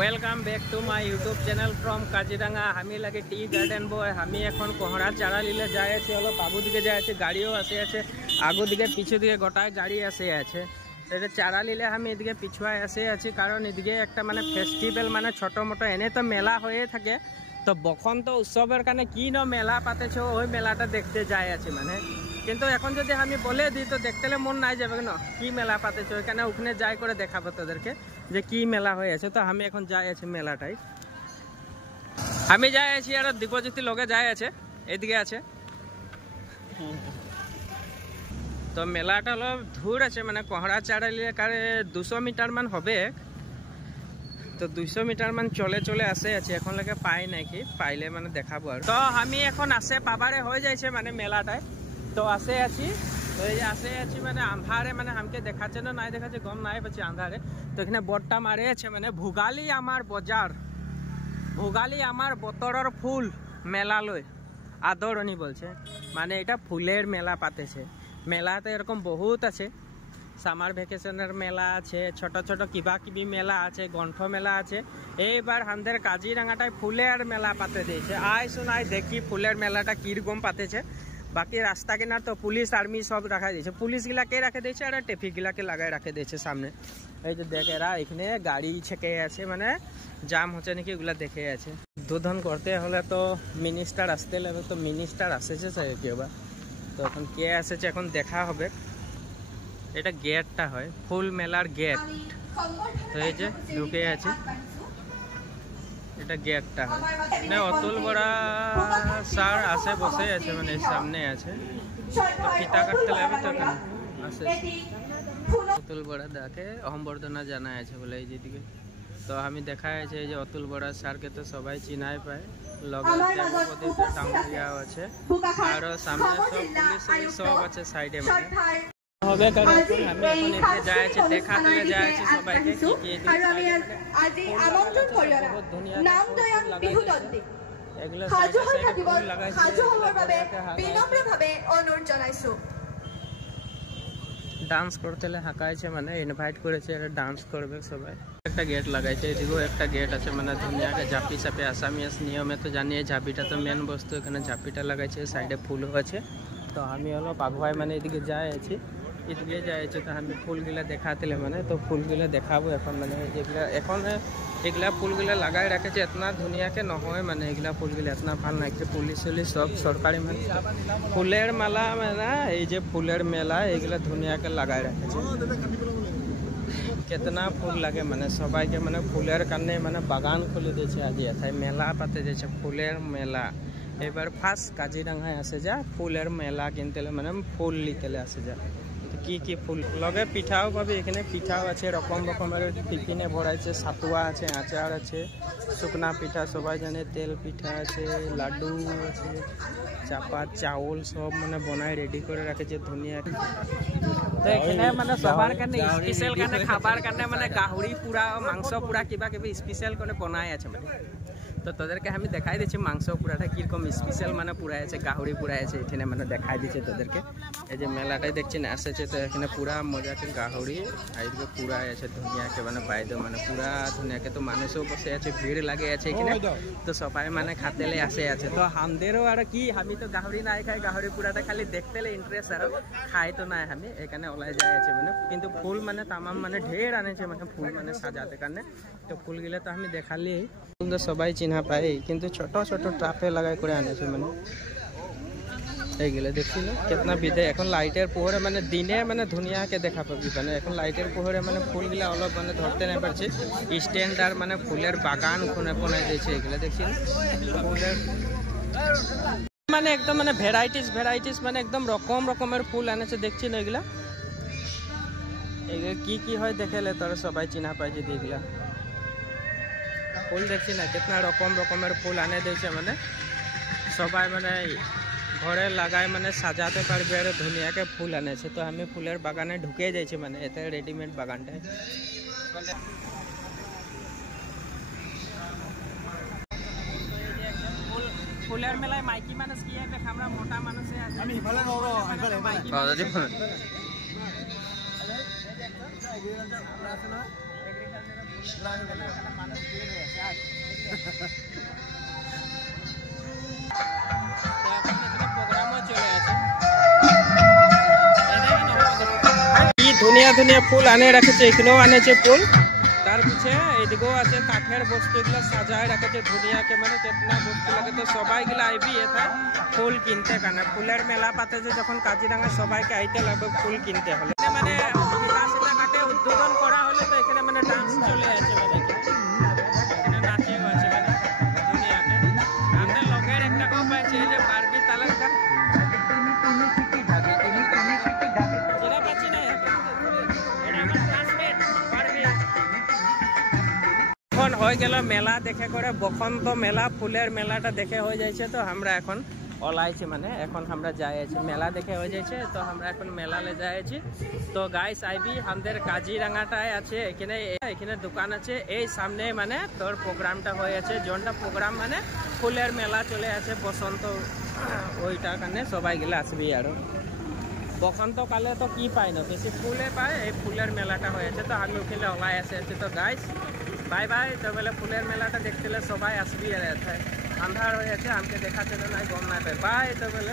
Welcome back to my YouTube channel from Kaziranga हमी लगे tea garden बय हमी एखन कोहरा चारा लिले जाए आछे हलो आगु दिके जाए आछे गाड़ियों आसे आछे आगु दिके पिछु दिके गोटाय गाड़ी आसे आछे तो चारा लिले हमी एदिके पिछुआ आसे आछे कारण एदिके एकटा माने फेस्टिवल माने छोटो मोटो एने तो मेला हये थाके तो बसंत उत्सवेर कारणे कि न मेला पातेछे ओई मेलाटा देखते जाए आछे माने किन्तु एखन जदि आमी बोले दी तो देखते मन नाई जाबे ना कि मेला पातेछे ओइखाने ओखाने जाय करे देखाबो तोदेरके जे कि मेला हये आछे तो आमी एखन जाय आछि मेलाटाय आमी जाय आछि आर दीपज्योति लगे जाय आछे एदिके आछे तो मेलाटा हलो दूर आछे माने कोहरा चारा लिये कारे 200 मीटार मान होबे तो 200 मीटार मान चले चले आसे आछे एखन लगे पाई नाकि पाइले माने देखाबो आर तो आमी एखन आसे पाबारे होय जायछे माने मेलाटाय तो आसे आछि तो এই আসে আছি মানে আন্ধারে মানে আমাকে দেখাচ্ছে না নাই দেখাচ্ছে গম নাই পাচ্ছি আন্ধারে তো এখানে বোর্ডটা মারে আছে মানে ভোগালী আমার বাজার ভোগালী আমার বতরর ফুল মেলা লই আদরণী বলছে মানে এটা ফুলের মেলা পাতেছে মেলাতে এরকম বহুত আছে সামার ভ্যাকেশনের মেলা আছে ছোট ছোট কিবা কিবি মেলা আছে গন্ঠ মেলা আছে এইবার আমাদের কাজিরাঙ্গাটায় ফুলের মেলা পাতে দিয়েছে আই শুনাই দেখি ফুলের মেলাটা কিরকম পাতেছে बाकी रास्ता के ना तो पुलिस आर्मी सब रखा दी पुलिस गिला के रखे दी और ट्रैफिक गिला के लगाए रखे दी सामने जो देखे एखने गाड़ी छेके आछे माने जाम होचे नाकि एगुला देखे आछे उद्বোधन करते हले तो मिनिस्टार आसते लागे तो मिनिस्टार आसेছে চাই কেবা তো এখন কে আসেছে এখন দেখা হবে এটা গেটটা হয় ফুল মেলার গেট তো এই যে ঢুকে আছে এটা গেটটা হয় না অতুল বড়া স্যার আসে বসে আছে মানে সামনে আছে তো ফিতা কাটতে লাগবে তো আসে অতুল বড়া দাকে অহম্বর্ধনা জানায় আছে বলে এই যেদিকে তো আমি দেখা আছে এই যে অতুল বড়া স্যারকে তো সবাই চিনাই পায় লগে দেবপদীতে টাঙ্গিয়াও আছে আর সামনে সব পুলিশ সব আছে সাইডে মানে হবে কারণ আমি এখন এখানে যাই আছে দেখাতে যাই আছে সবাইকে কি কি আর আমি আজি আমন্ত্রণ করিয়া নাম দয়াম বিহুদন্তি এগুলা হাজু হই থাকিব হাজু হবৰ বাবে বিনম্ৰভাৱে অনুৰোধ জনাইছো ডান্স করতেলে হাকাইছে মানে ইনভাইট করেছে আর ডান্স করবে সবাই একটা গেট লাগাইছে এদিকেও একটা গেট আছে মানে দুনিয়াকে ঝাপি চাপে আসামিয়াস নিয়মে তো জানিয়ে ঝাপিটা তো মেন বস্তু এখানে ঝাপিটা লাগাইছে সাইডে ফুলও আছে তো আমি হলো পাগভাই মানে এদিকে যাই আছি এদিকে যাই আছে তো আমি ফুলগুলা দেখাতে মানে তো ফুলগুলা দেখাবো এখন মানে যেগুলা এখন এগুলা ফুলগুলা লাগাই রাখেছে এতনা ধুনিয়াকে নহয় মানে এগুলা ফুলগুলা এতনা ভাল লাগছে পুলিশ চুলিশ সব সরকারি মানে ফুলের মালা মানে এই যে ফুলের মেলা এগুলা ধুনিয়াকে লাগাই রাখেছে कितना फूल लगे माने सबाइके माने फुलेर काने माने बागान खुले दिয়েছে আজি এথায় মেলা পাতে দিয়েছে ফুলের মেলা এবার ফার্স্ট কাজিরাঙ্গায় আসে যা ফুলের মেলা কিনতেলে মানে ফুল লিতেলে আসে যা কি ফুল লগে পিঠাও পাবে এখানে পিঠাও আছে রকম রকমের টিফিনে ভরাইছে সাতুয়া আছে আচার আছে শুকনা পিঠা সবাই জানে তেল পিঠা আছে লাড্ডু আছে চাপা চাউল সব মানে বনাই রেডি করে রাখেছে ধনিয়া তো এখানে মানে সবার কারণে স্পেশাল কারণে খাবার কারণে মানে গাহরি পুরা মাংস পুরা কিবা কিবি স্পেশাল করে বনাই আছে মানে তো তোদেরকে আমি দেখাই দিচ্ছি মাংস পুরাটা কিরকম স্পেশাল মানে পুরাই আছে গাহরি পুরাই আছে এখানে মানে দেখাই দিচ্ছে তোদেরকে এই যে মেলাটাই দেখছেন আসেছে তো এখানে পুরা মজাকে গাহরি আইদিকে পুরাই আছে ধনিয়াকে মানে বাইদে মানে পুরা ধনিয়াকে তো মানুষও বসে আছে ভিড় লাগে আছে এখানে তো সবাই মানে খাতেলে আসে আছে তো আমাদেরও আর কি আমি তো গাহরি নাই খাই গাহরি পুরাটা খালি দেখতেলে ইন্টারেস্ট আর খাই তো নাই আমি এখানে ওলাই যাই আছে মানে কিন্তু ফুল মানে তামাম মানে ঢের আনেছে মানে ফুল মানে সাজাতে কারণে তো ফুলগুলো তো আমি দেখালি তো সবাই চিনা পাই কিন্তু ছোট ছোট ট্রাপে লাগাই করে আনেছে মানে এইগুলো দেখছিল কেতনা বিদে এখন লাইটের পোহরে মানে দিনে মানে ধুনিয়াকে দেখা পাবি মানে এখন লাইটের পোহরে মানে ফুলগুলা অলপ মানে ধরতে না পারছে স্ট্যান্ড আর মানে ফুলের বাগান কোনে কোনায় দিয়েছে এগুলো দেখছিল ফুলের মানে একদম মানে ভ্যারাইটিস মানে একদম রকম রকমের ফুল আনেছে দেখছেন এগুলা এগুলো কি হয় দেখালে তোরা সবাই চিনা পাই যদি এগুলা ফুল দেখছি না কিतना রকম রকমের ফুল আনে দিয়েছে মানে সবাই মানে ঘরে লাগায় মানে সাজাতে পারবে আর ধুনিয়াকে ফুল আনেছে তো আমি ফুলের বাগানে ঢুকে যাইছি মানে এতে রেডিমেড বাগানটায় ফুলের মেলায় মাইকি মানুষ কি আছে আমরা মোটা মানুষে আছে আমি ভালো মাইকি ধুনিয়া ধুনিয়া ফুল আনে রাখেছে, এখানেও আনেছে ফুল। তার পিছে এদিকেও আছে কাঠের বস্তুগুলো সাজায় রাখেছে ধুনিয়াকে, মানে যেতনা বস্তু লাগে তো সবাইগুলো আইবি এথায় ফুল কিনতে কারণে। ফুলের মেলা পাতেছে যখন কাজিরাঙা, সবাইকে আইতে লাগবে ফুল কিনতে হলে। মানে কাটে উদ্বোধন করা হলে তো এখানে মানে ডান্স চলে আছে, মানে এখানে নাচেও আছে মানে ধুনিয়াকে। আমাদের লগের একটা কেউ পাইছে এই যে বারবি তালাকা, এখন হয়ে গেল মেলা দেখে করে বসন্ত মেলা, ফুলের মেলাটা দেখে হয়ে যাইছে। তো আমরা এখন ওলাইছি, মানে এখন আমরা যাইছি মেলা দেখে হয়ে যাইছে, তো আমরা এখন মেলালে যাইছি। তো গাইস আইবি আমাদের কাজিরাঙাটায় আছে, এখানে দোকান আছে এই সামনে, মানে তোর প্রোগ্রামটা হয়ে আছে। জনটা প্রোগ্রাম মানে ফুলের মেলা চলে আছে বসন্ত, ওইটার কারণে সবাই গেলে আসবি। আরো বসন্তকালে তো কি পায় না, বেশি ফুলে পায়, এই ফুলের মেলাটা হয়েছে। তো আমি ওখানে ওলাই আসে। তো গাইস বাই বাই। তো বলে ফুলের মেলাটা দেখতে সবাই আসবি, আর আন্ধার হয়ে আছে, আমাকে দেখাতে না গম না পায়। বাই। তো বলে